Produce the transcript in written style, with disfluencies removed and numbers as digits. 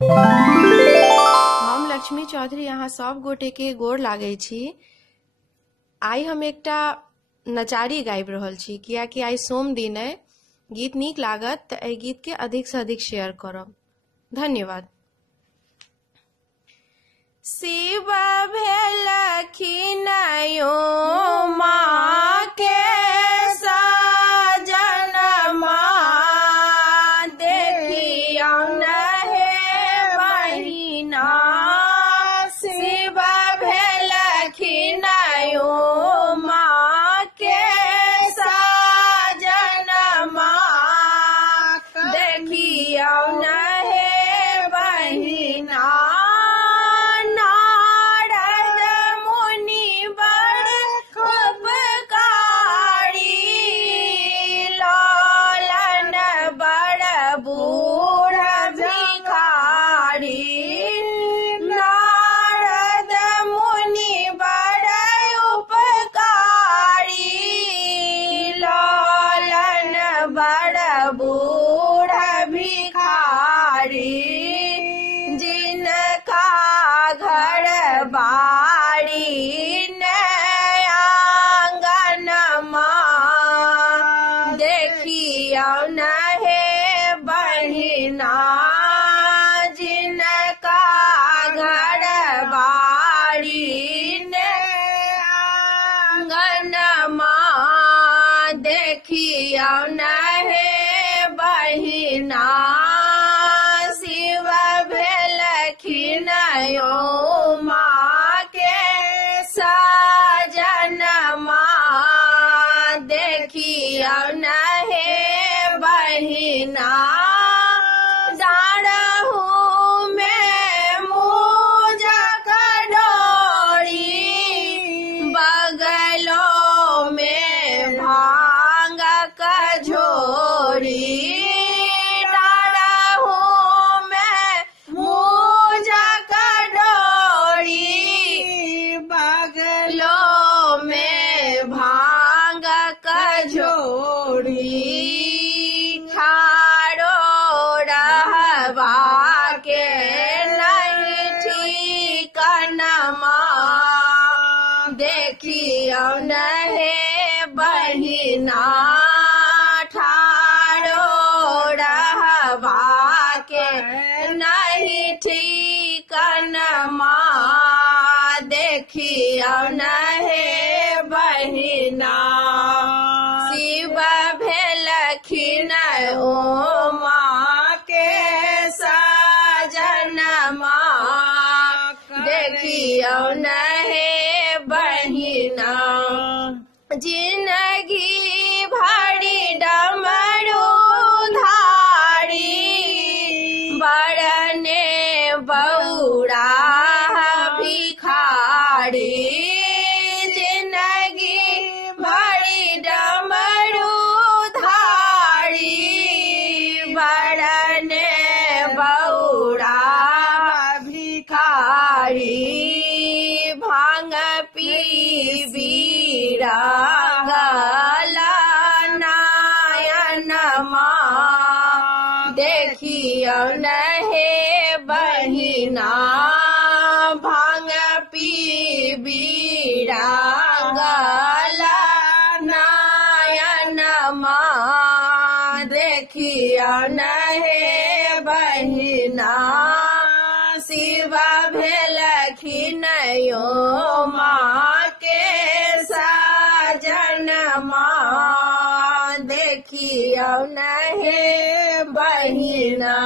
हम लक्ष्मी चौधरी यहाँ सब गोटे के गोर लागे छी। आई हम एकटा नचारी गाबि रहल छी, कियाकि आई सोम दिन है। गीत नीक लागत तऽ एहि गीत के अधिक से अधिक शेयर करब। धन्यवाद। शिव भेलखिन यो माँ के साजन माँ, देखियौन हे बहिना। शिव भेलखिन यो माँ के साजन माँ, देखियौन हे बहिना। बूढ़ा भिखारी, जिनका घर बाड़ी ने आंगन माँ, देखियौन हे बहिना। जिनका घर बाड़ी ने आंगन माँ, देखियौन हे बहिना। शिव भेलखिन यो माँ के साजन माँ, देखियौन हे बहिना। डाँड़हु में मुजक डोरी, बगलों में भांग का झोरी। डाँड़हु में मुजक डोरी, बगलों में भांग का झोरी। ठाड़ो रहवा के नहीं ठीकन माँ, देखियौन हे बहिना। ठाड़ो रहवा के नहीं ठीकन माँ, देखियौन हे बहिना। शिव भेलखिन ओ माँ के साजन माँ, देखियौन हे बहिना। जिंदगी भरी डमरू धारी, बड़ने बौरा भिखारी। जिंदगी भरी डमरू धारी, बड़ने बौरा भिखारी। भांग पी बीरा नायन माँ, देखियौन हे बहिना। भांग पी बीरा नायन माँ, देखियौन हे बहिना। शिव भेलखिन यो माँ के साजन माँ, देखियौन हे बहिना।